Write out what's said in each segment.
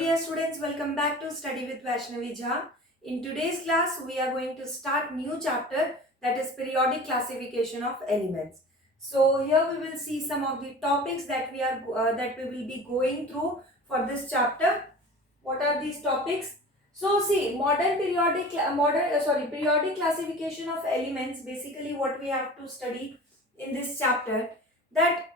dear students, welcome back to Study with Vaishnavi Jha. In today's class, we are going to start new chapter, that is periodic classification of elements. So here we will see some of the topics that we will be going through for this chapter. What are these topics? So see, periodic classification of elements. Basically, what we have to study in this chapter, that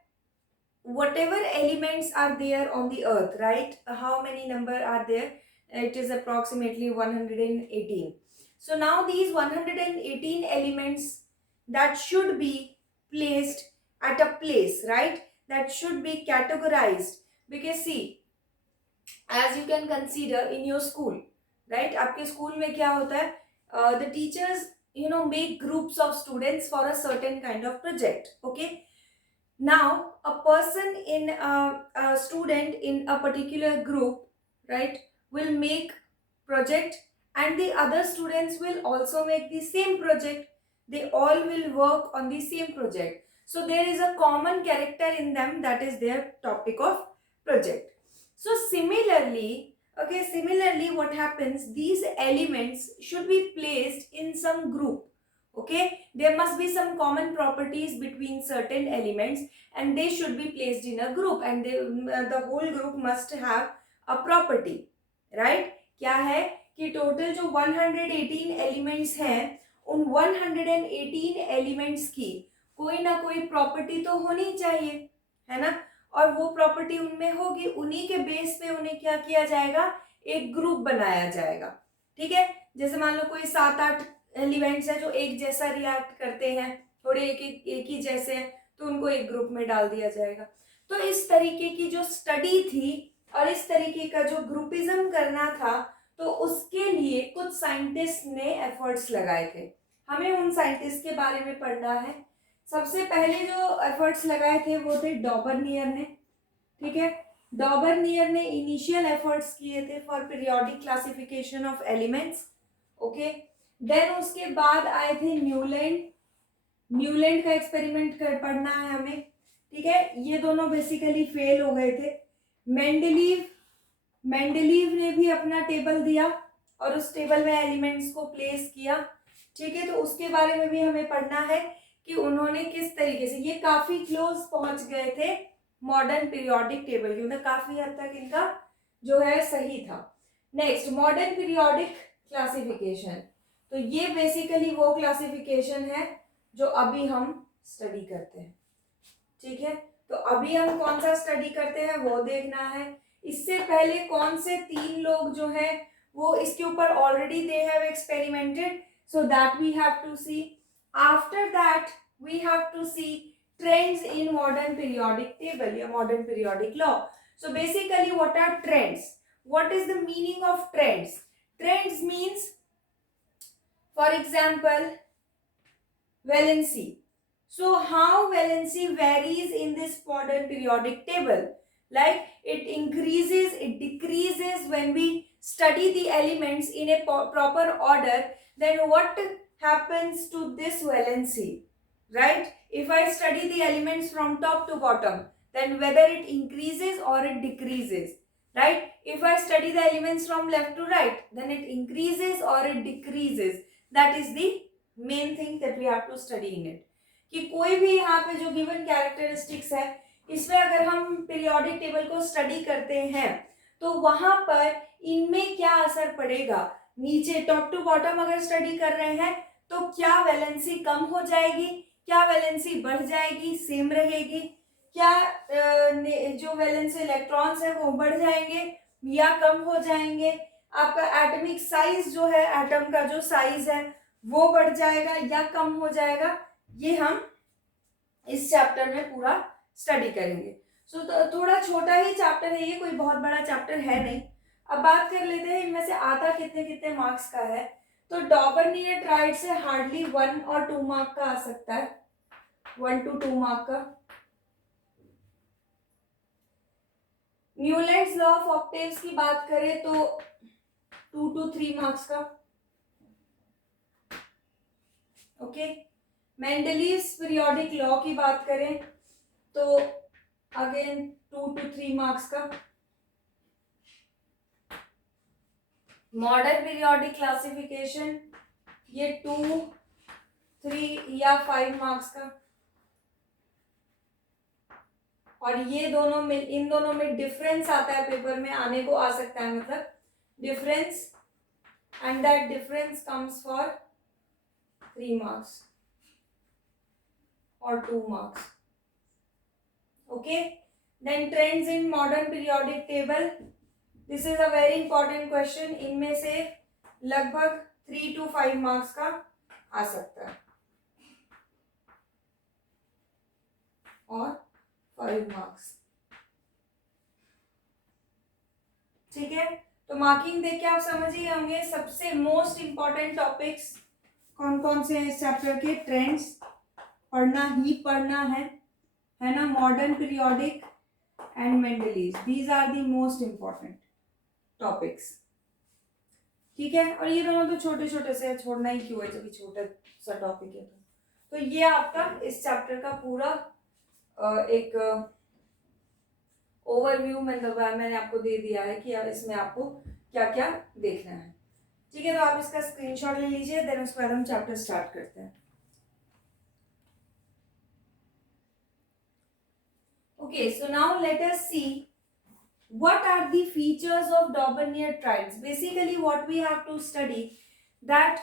whatever elements are there on the earth, right, how many number are there? It is approximately 118. So now these 118 elements that should be placed at a place, right, that should be categorized. Because see, as you can consider in your school, right, आपके स्कूल में क्या होता है, the teachers make groups of students for a certain kind of project. Okay, now a person in a student in a particular group, right, will make project, and the other students will also make the same project. They all will work on the same project, so there is a common character in them, that is their topic of project. So similarly what happens, these elements should be placed in some group. Okay, there must be some common properties between certain elements, and they should be placed in a group, and the whole group must have a property, right? क्या है कि टोटल जो 118 एलिमेंट्स हैं, उन 118 एलिमेंट्स की कोई ना कोई प्रॉपर्टी तो होनी चाहिए, है ना? और वो प्रॉपर्टी उनमें होगी, उन्हीं के बेस पे उन्हें क्या किया जाएगा, एक ग्रुप बनाया जाएगा. ठीक है, जैसे मान लो कोई 7-8 एलिमेंट्स है जो एक जैसा रिएक्ट करते हैं, थोड़े एक ही जैसे हैं, तो उनको एक ग्रुप में डाल दिया जाएगा. तो इस तरीके की जो स्टडी थी और इस तरीके का जो ग्रुपिज्म करना था, तो उसके लिए कुछ साइंटिस्ट ने एफर्ट्स लगाए थे. हमें उन साइंटिस्ट के बारे में पढ़ना है. सबसे पहले जो एफर्ट्स लगाए थे वो थे डॉबरनियर ने. ठीक है, डॉबरनियर ने इनिशियल एफर्ट्स किए थे for periodic classification of elements. Okay, then उसके बाद आए थे न्यूलैंड का एक्सपेरिमेंट पढ़ना है हमें. ठीक है, ये दोनों बेसिकली फेल हो गए थे. मेंडलीव ने भी अपना टेबल दिया और उस टेबल में एलिमेंट्स को प्लेस किया. ठीक है, तो उसके बारे में भी हमें पढ़ना है कि उन्होंने किस तरीके से, ये काफी क्लोज पहुंच गए थे मॉडर्न पीरियोडिक टेबल के, मतलब काफी हद तक इनका जो है सही था. Next, modern periodic classification. तो ये बेसिकली वो क्लासिफिकेशन है जो अभी हम स्टडी करते हैं. ठीक है, तो अभी हम कौन सा स्टडी करते हैं वो देखना है. इससे पहले कौन से 3 लोग जो हैं वो इसके ऊपर already they have experimented, so that we have to see. After that we have to see trends in modern periodic table या modern periodic law. So basically what are trends, what is the meaning of trends? Trends means, for example, valency. So how valency varies in this modern periodic table? Like it increases, it decreases when we study the elements in a proper order. Then what happens to this valency, right? If I study the elements from top to bottom, then whether it increases or it decreases, right? If I study the elements from left to right, then it increases or it decreases. That is the main thing that we have to study in it. कि कोई भी यहाँ पे जो given characteristics है, इसमें अगर हम पीरियोडिक टेबल को स्टडी करते हैं तो वहां पर इनमें क्या असर पड़ेगा. नीचे टॉप टू बॉटम अगर स्टडी कर रहे हैं तो क्या वैलेंसी कम हो जाएगी, क्या वैलेंसी बढ़ जाएगी, सेम रहेगी, क्या जो वैलेंस इलेक्ट्रॉन्स है वो बढ़ जाएंगे या कम हो जाएंगे, आपका एटॉमिक साइज जो है, एटम का जो साइज है वो बढ़ जाएगा या कम हो जाएगा. ये हम इस चैप्टर में पूरा स्टडी करेंगे. सो थोड़ा छोटा ही चैप्टर है ये, कोई बहुत बड़ा चैप्टर है नहीं. अब बात कर लेते हैं इनमें से आता कितने कितने मार्क्स का है. तो डॉबरनियर ट्राइड से हार्डली 1 और 2 मार्क का आ सकता है, 1 to 2 मार्क का. न्यूलैंड्स लॉ ऑफ ऑक्टेव्स की बात करें तो 2 to 3 मार्क्स का. ओके, मेंडलीव्स पीरियोडिक लॉ की बात करें तो अगेन 2 to 3 मार्क्स का. मॉडर्न पीरियोडिक क्लासिफिकेशन ये 2, 3 या 5 मार्क्स का, और ये दोनों में, इन दोनों में डिफरेंस आता है, पेपर में आने को आ सकता है, मतलब difference, and that difference comes for 3 marks और 2 marks. Okay, then trends in modern periodic table, this is a very important question. इनमें से लगभग 3 to 5 मार्क्स का आ सकता है और 5 मार्क्स. ठीक है, तो मार्किंग देख के आप समझ ही गए होंगे सबसे मोस्ट इंपॉर्टेंट टॉपिक्स कौन कौन से हैं इस चैप्टर के. ट्रेंड्स पढ़ना ही पढ़ना है ना. Modern periodic and Mendeleev's, these are the most important topics. ठीक है, और ये दोनों तो छोटे छोटे से, छोड़ना ही क्यों है जब छोटा सा टॉपिक है. तो ये आपका इस चैप्टर का पूरा एक ओवरव्यू मतलब मैंने आपको दे दिया है कि इसमें आपको क्या क्या देखना है. ठीक है, तो आप इसका स्क्रीनशॉट ले लीजिए, देन उसके बाद हम चैप्टर स्टार्ट करते हैं. Okay, so now let us see what are the features of Daubeney triads. Basically, what we have to study that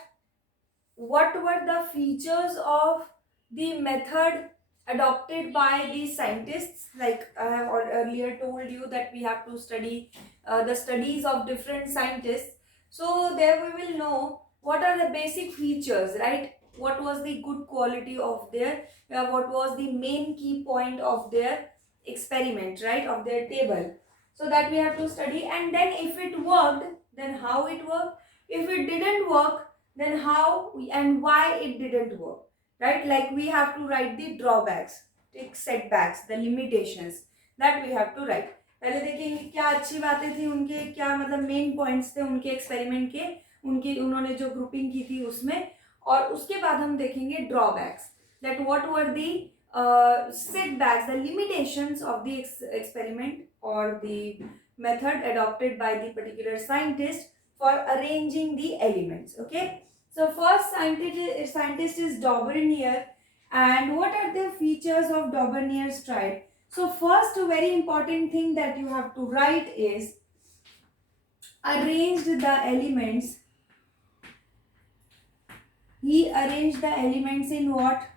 what were the features of the method adopted by the scientists. Like I have earlier told you that we have to study the studies of different scientists. So there we will know what are the basic features, right? What was the good quality of their, what was the main key point of their experiment, right, of their table. So that we have to study, and then if it worked, then how it worked. If it didn't work, then how and why it didn't work, right? Like we have to write the drawbacks, take setbacks, the limitations that we have to write. पहले देखेंगे क्या अच्छी बातें थी उनके, क्या मतलब main points थे उनके एक्सपेरिमेंट के, उनकी उन्होंने जो ग्रुपिंग की थी उसमें, और उसके बाद हम देखेंगे drawbacks, that what were the setbacks, the limitations of the experiment or the method adopted by the particular scientist for arranging the elements. Okay, so first scientist is Daubeney, and what are the features of Daubeney's triad? So first very important thing that you have to write is arranged the elements. He arranged the elements in what?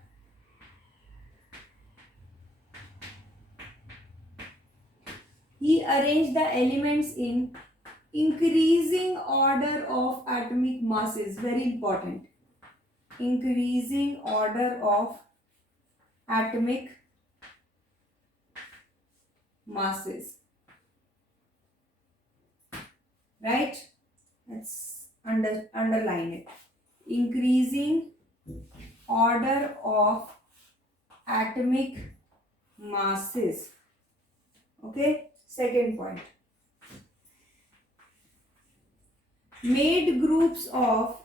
He arranged the elements in increasing order of atomic masses. Very important. Increasing order of atomic masses. Right? Let's underline it. Increasing order of atomic masses. Okay. Second point. Made groups of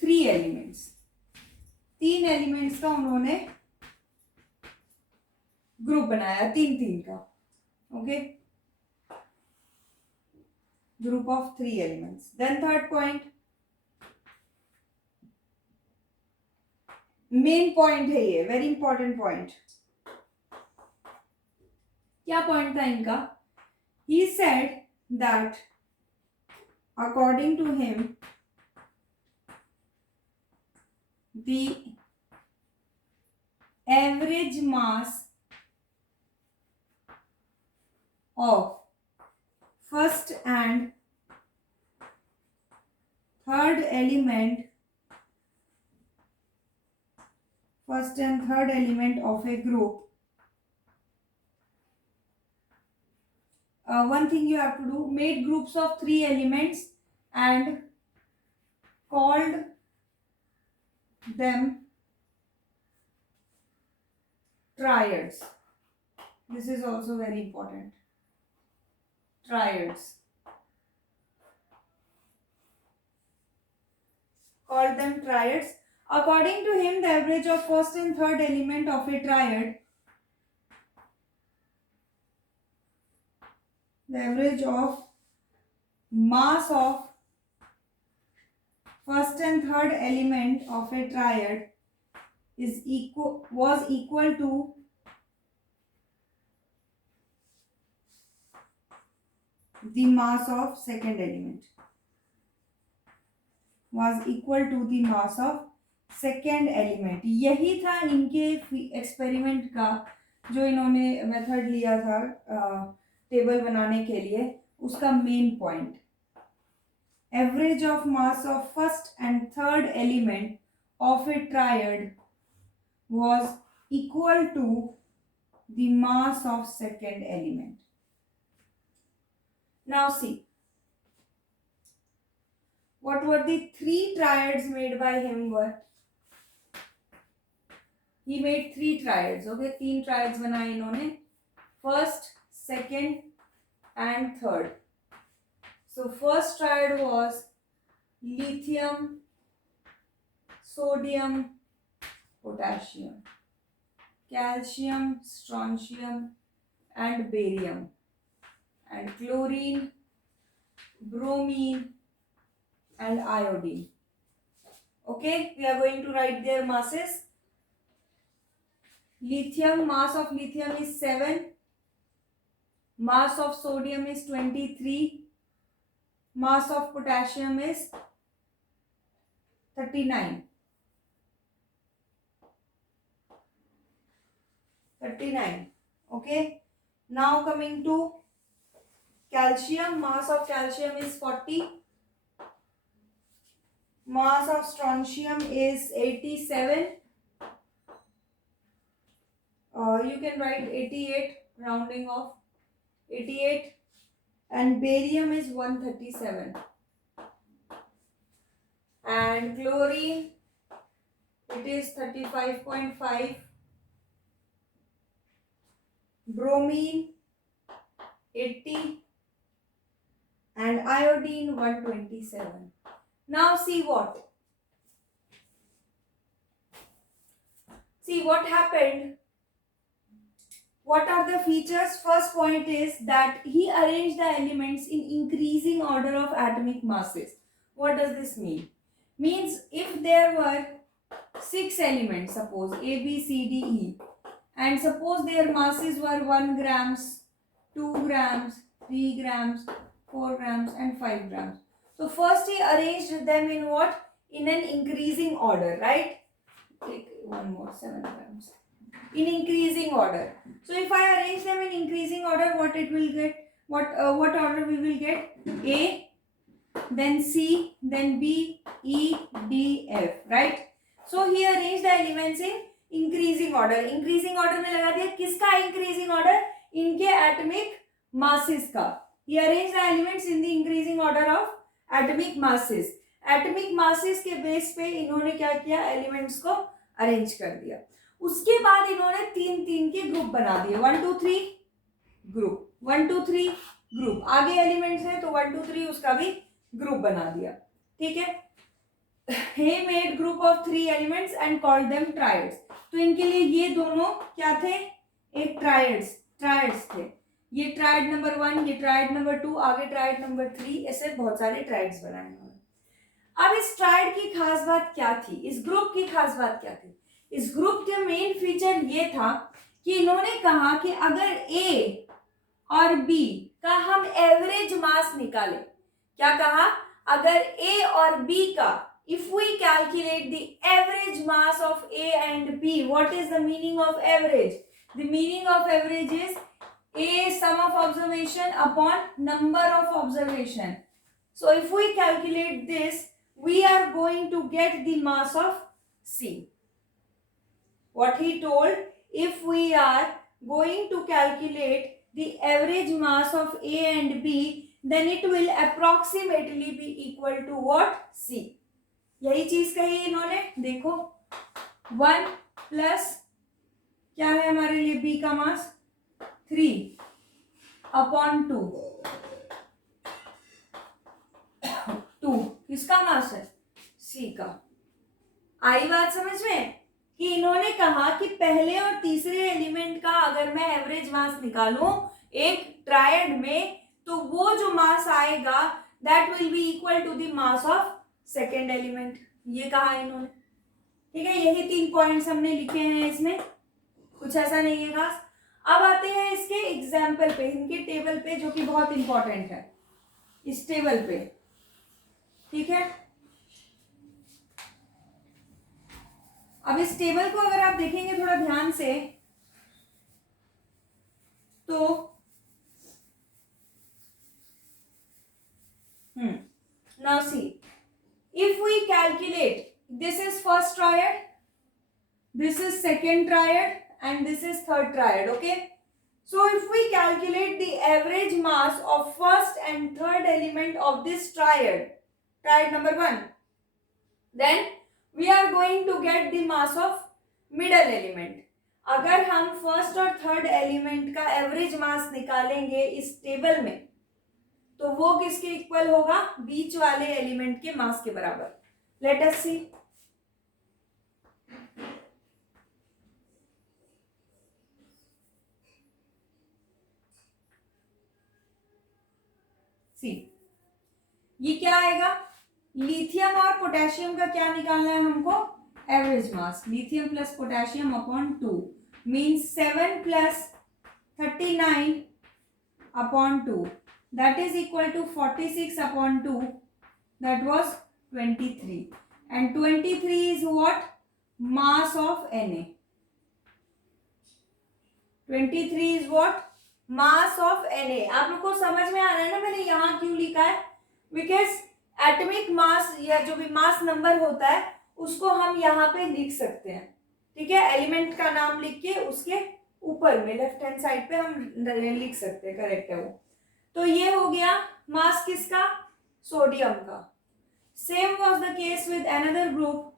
3 elements. 3 elements का उन्होंने group बनाया, 3 का. Okay, group of 3 elements. Then third point, main point है ये, very important point. क्या point था इनका? He said that according to him the average mass of first and third element of a group, one thing you have to do, made groups of 3 elements and called them triads. This is also very important. Triads. Called them triads. According to him, the average of first and third element of a triad the average of mass of first and third element of a triad was equal to the mass of second element, was equal to the mass of second element. यही था इनके एक्सपेरिमेंट का जो इन्होंने मेथड लिया था टेबल बनाने के लिए, उसका main point. Average of mass of first and third element of A triad was equal to the mass of second element. Now see, what were the three triads made by him were? He made three triads. Okay, तीन triads बनाए इन्होंने, first, second and third. So first triad was lithium, sodium, potassium, calcium, strontium and barium, and chlorine, bromine and iodine. Okay, we are going to write their masses. Lithium, mass of lithium is 7, mass of sodium is 23, mass of potassium is 39. Okay, now coming to calcium, mass of calcium is 40, mass of strontium is 87, you can write 88, rounding off 88, and barium is 137, and chlorine it is 35.5, bromine 80 and iodine 127. Now see what happened. What are the features? First point is that he arranged the elements in increasing order of atomic masses. What does this mean? Means if there were 6 elements, suppose A, B, C, D, E, and suppose their masses were 1 grams, 2 grams, 3 grams, 4 grams and 5 grams. So first he arranged them in what? In an increasing order, right? Take one more, 7 grams. In increasing order. So if I arrange them in increasing order, what it will get? What order we will get? A, then C, then B, E, D, F, right? So he arranged the elements in increasing order. Increasing order में लगा दिया किसका increasing order? इनके atomic masses का. He arranged the elements in the increasing order of atomic masses. Atomic masses के base पे इन्होंने क्या किया? Elements को arrange कर दिया. उसके बाद इन्होंने 3 के ग्रुप बना दिए. 1 2 3 ग्रुप, 1 2 3 ग्रुप. आगे एलिमेंट्स हैं तो 1 2 3 उसका भी ग्रुप बना दिया. ठीक है. He made group of 3 elements and called them triads. तो इनके लिए ये दोनों क्या थे? एक triads थे. ये ट्रायड नंबर 1, ये ट्रायड नंबर 2, आगे ट्रायड नंबर 3, ऐसे बहुत सारे ट्रायड्स बनाए उन्होंने. अब इस ट्रायड की खास बात क्या थी? इस ग्रुप की खास बात क्या थी? इस ग्रुप के मेन फीचर ये था कि इन्होंने कहा कि अगर A और B का हम एवरेज मास निकालें. क्या कहा? अगर A और B का, if we calculate the average mass of A and B, what is the meaning of average? The meaning of average is A sum of observation upon number of observation. So if we calculate this, we are going to get the mass of C. What he told, if we are going to calculate the average mass of A and B, then it will approximately be equal to what? C. यही चीज कही इन्होंने. देखो 1 प्लस क्या है हमारे लिए B का मास? 3 अपॉन 2. 2 किसका मास है? C का. आई बात समझ में? कि इन्होंने कहा कि पहले और तीसरे एलिमेंट का अगर मैं एवरेज मास निकालूं एक ट्रायड में, तो वो जो मास आएगा that will be equal to the mass of second element. ये कहा इन्होंने, ठीक है। यही 3 पॉइंट्स हमने लिखे हैं इसमें, कुछ ऐसा नहीं है खास। अब आते हैं इसके एग्जाम्पल पे, इनके टेबल पे, जो कि बहुत इंपॉर्टेंट है इस टेबल पे, ठीक है। अब इस टेबल को अगर आप देखेंगे थोड़ा ध्यान से तो now see, if we calculate, this is first triad, this is second triad, and this is third triad, okay. So if we calculate the average mass of first and third element of this triad, triad number 1, then we are going to get the mass of middle element. अगर हम फर्स्ट और third element का average mass निकालेंगे इस टेबल में, तो वो किसके इक्वल होगा? बीच वाले एलिमेंट के मास के बराबर। लेट अस सी। ये क्या आएगा? लिथियम और पोटेशियम का क्या निकालना है हमको? Average mass. Lithium plus potassium upon 2 मीन्स 7 प्लस 39 अपॉन 2, that is equal to 46 upon 2, that was 23, and 23 is what? Mass of Na. 23 is what? Mass of Na. आप लोग को समझ में आ रहा है ना मैंने यहाँ क्यों लिखा है? बिकॉज एटॉमिक मास या जो भी मास नंबर होता है उसको हम यहाँ पे लिख सकते हैं, ठीक है। एलिमेंट का नाम लिख के उसके ऊपर में लेफ्ट हैंड साइड पे हम लिख सकते हैं, करेक्ट है वो। तो ये हो गया मास किसका? सोडियम का। Same was the case with another group.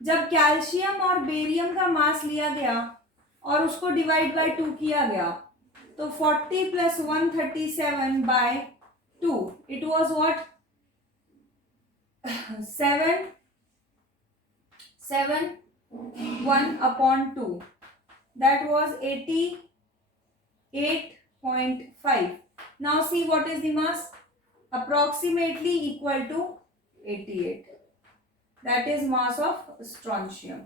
जब कैल्शियम और बेरियम का मास लिया गया और उसको डिवाइड बाय 2 किया गया, तो 40 plus 137 by 2, it was what? 771 upon 2, that was 88.5. Now see what is the mass? Approximately equal to 88. That is mass of strontium.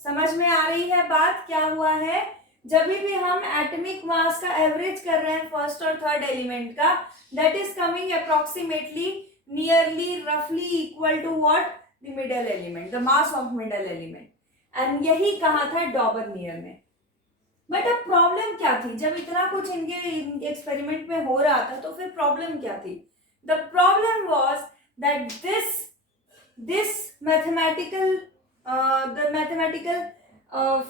समझ में आ रही है बात? क्या हुआ है, जब भी हम एटॉमिक मास का एवरेज कर रहे हैं फर्स्ट और थर्ड एलिमेंट का, that is coming approximately, nearly, roughly equal to what? The middle element, the mass of middle element. And यही कहा था डॉबरमियर ने। बट अब प्रॉब्लम क्या थी? जब इतना कुछ इनके एक्सपेरिमेंट में हो रहा था तो फिर प्रॉब्लम क्या थी? The problem was that this mathematical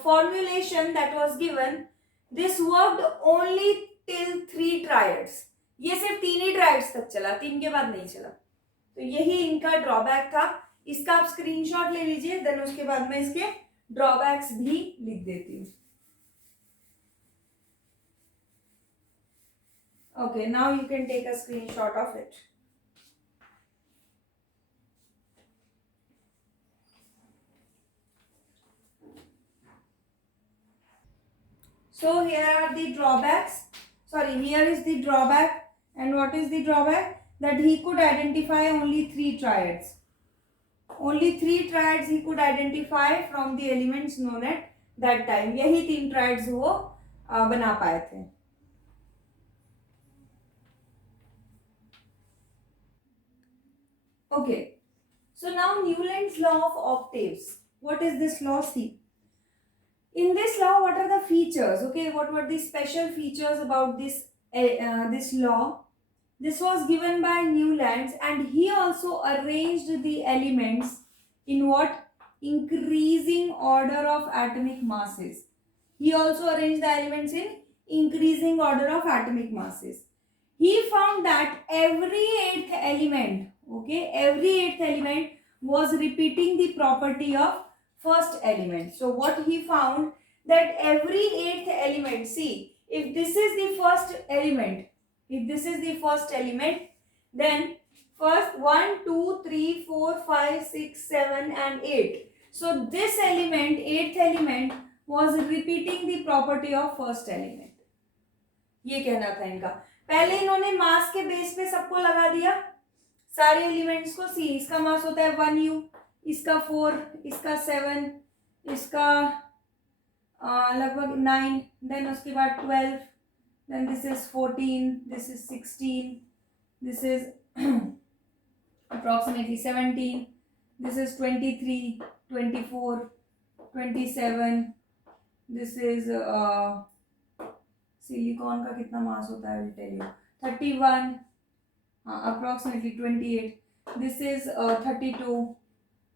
formulation that was given, this worked only till 3 triads. ये सिर्फ 3 ही ट्रायड्स तक चला, 3 के बाद नहीं चला। तो यही इनका ड्रॉबैक था। इसका आप स्क्रीनशॉट ले लीजिए, देन उसके बाद में इसके ड्रॉबैक्स भी लिख देती हूँ। Okay, now you can take a screenshot of it. So here are the drawbacks. Sorry, here is the drawback. And what is the drawback? That he could identify only 3 triads. Only 3 triads he could identify from the elements known at that time. यही 3 triads वो बना पाए थे। Okay, so now Newland's law of octaves. What is this law? See, in this law, what are the features? Okay, what were the special features about this law? This was given by Newland, and he also arranged the elements in what? Increasing order of atomic masses. He also arranged the elements in increasing order of atomic masses. He found that every 8th element, okay, every 8th element was repeating the property of first element. So what he found, that every 8th element, see, if this is the first element, then first 1, 2, 3, 4, 5, 6, 7 and 8. So this element, 8th element, was repeating the property of first element. ये कहना था इनका। पहले इन्होंने मास के बेस पे सबको लगा दिया, सारे एलिमेंट्स को। सी इसका मास होता है 1u, इसका 4, इसका 7, इसका लगभग 9, देन उसके बाद 12, then this is 14, this is 16, this is approximately 17, this is 23, 24, 27, this is silicon का कितना मास होता है, I will tell you, 31, approximately 28, this is 32,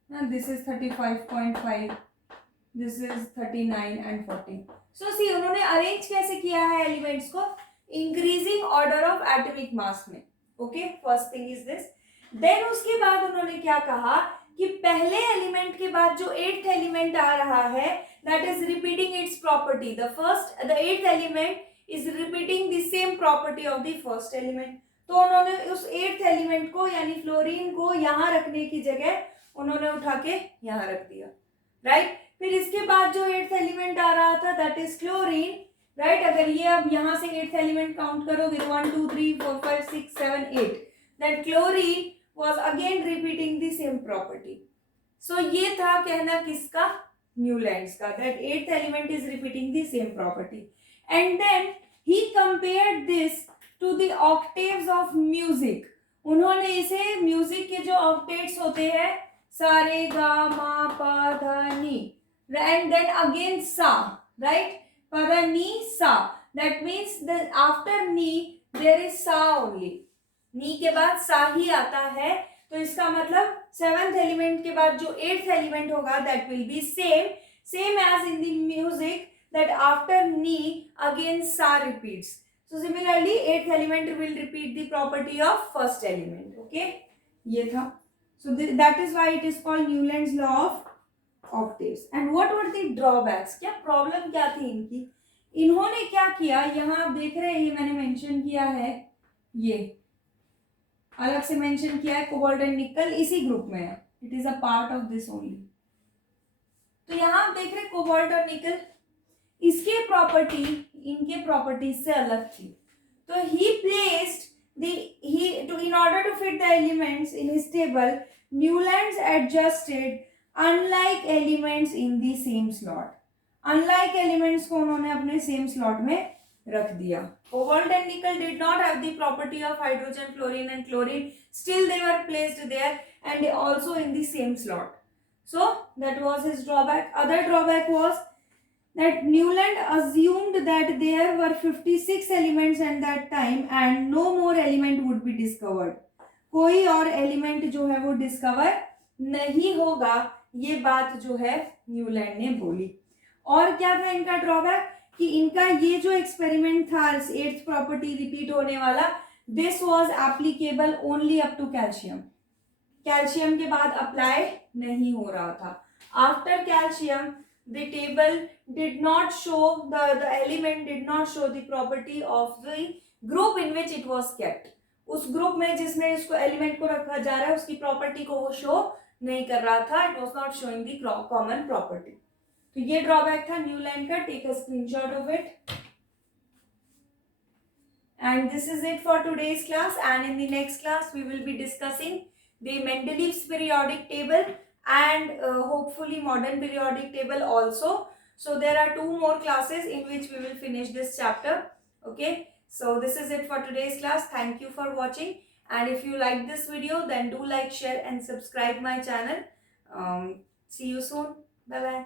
and this is 35.5, this is 39 and 40. So see उन्होंने अरेंज कैसे किया है एलिमेंट्स को, increasing order of atomic mass में. Okay, first thing is this. Then उसके बाद उन्होंने क्या कहा कि पहले एलिमेंट के बाद जो एट्थ एलिमेंट आ रहा है, that is repeating it's property. The eighth element is repeating the same property of the first element. तो उन्होंने उस एट्थ एलिमेंट को यानी फ्लोरीन को यहाँ रखने की जगह उन्होंने उठा के यहाँ रख दिया, राइट. फिर इसके बाद जो एट्थ एलिमेंट आ रहा था दैट इज क्लोरीन, राइट. अगर ये अब यहाँ से एट्थ एलिमेंट काउंट करोगे 1 2 3 4 5 6 7 8, that chlorine was again repeating the same property. So ये था कहना किसका, न्यूलैंड्स का, that eighth element is repeating the same property. And then he compared this to the octaves of music. उन्होंने इसे म्यूजिक के जो ऑक्टेट्स होते हैं, सा रे गा मा पा धा नी, and then again sa, right, pa dha ni sa, that means that after ni there is sa only. नी के बाद सा ही आता है, तो इसका मतलब सेवेंथ एलिमेंट के बाद जो एट्थ एलिमेंट होगा that will be same as in the music, that after नी अगेन सा repeats. So similarly eighth element will repeat the property of first element. Okay, ये था. So that is why it is called Newlands law of octaves. And what were the drawbacks, क्या problem क्या थी इनकी. इन्होंने क्या किया, यहाँ आप देख रहे हैं, ये मैंने मेंशन किया है, ये अलग से मेंशन किया है, कोबाल्ट एंड निकल इसी ग्रुप में है, it is a part of this only. तो यहाँ आप देख रहे हैं कोबाल्ट और निकल, इसके प्रॉपर्टी इनके प्रॉपर्टी से अलग थी. तो he placed in order to fit the elements in his table, Newlands adjusted unlike elements in the same slot. Unlike elements को उन्होंने अपने सेम स्लॉट में रख दिया. Cobalt and nickel did not have the property of hydrogen, fluorine and chlorine. Still they were placed there and also in the same slot. So that was his drawback. Other drawback was that Newland assumed that there were 56 elements at that time and no more element would be discovered. कोई और एलिमेंट जो है वो डिस्कवर नहीं होगा, ये बात जो है न्यूलैंड ने बोली. और क्या था इनका ड्रॉबैक कि इनका ये जो एक्सपेरिमेंट था एट्थ प्रॉपर्टी रिपीट होने वाला, this was applicable only up to calcium. Calcium के बाद अप्लाई नहीं हो रहा था. After calcium the table did not show, the element did not show the property of the group in which it was kept. उस group में जिसमें इसको एलिमेंट को रखा जा रहा है उसकी प्रॉपर्टी को वो शो नहीं कर रहा था. It was not showing the common property. तो ये ड्रॉबैक था न्यूलैंड का. Take a screenshot of it. And this is it for today's class. And in the next class we will be discussing the Mendeleev's periodic table and hopefully modern periodic table also. So there are 2 more classes in which we will finish this chapter. Okay, so this is it for today's class. Thank you for watching, and if you like this video then do like, share and subscribe my channel. See you soon. Bye bye.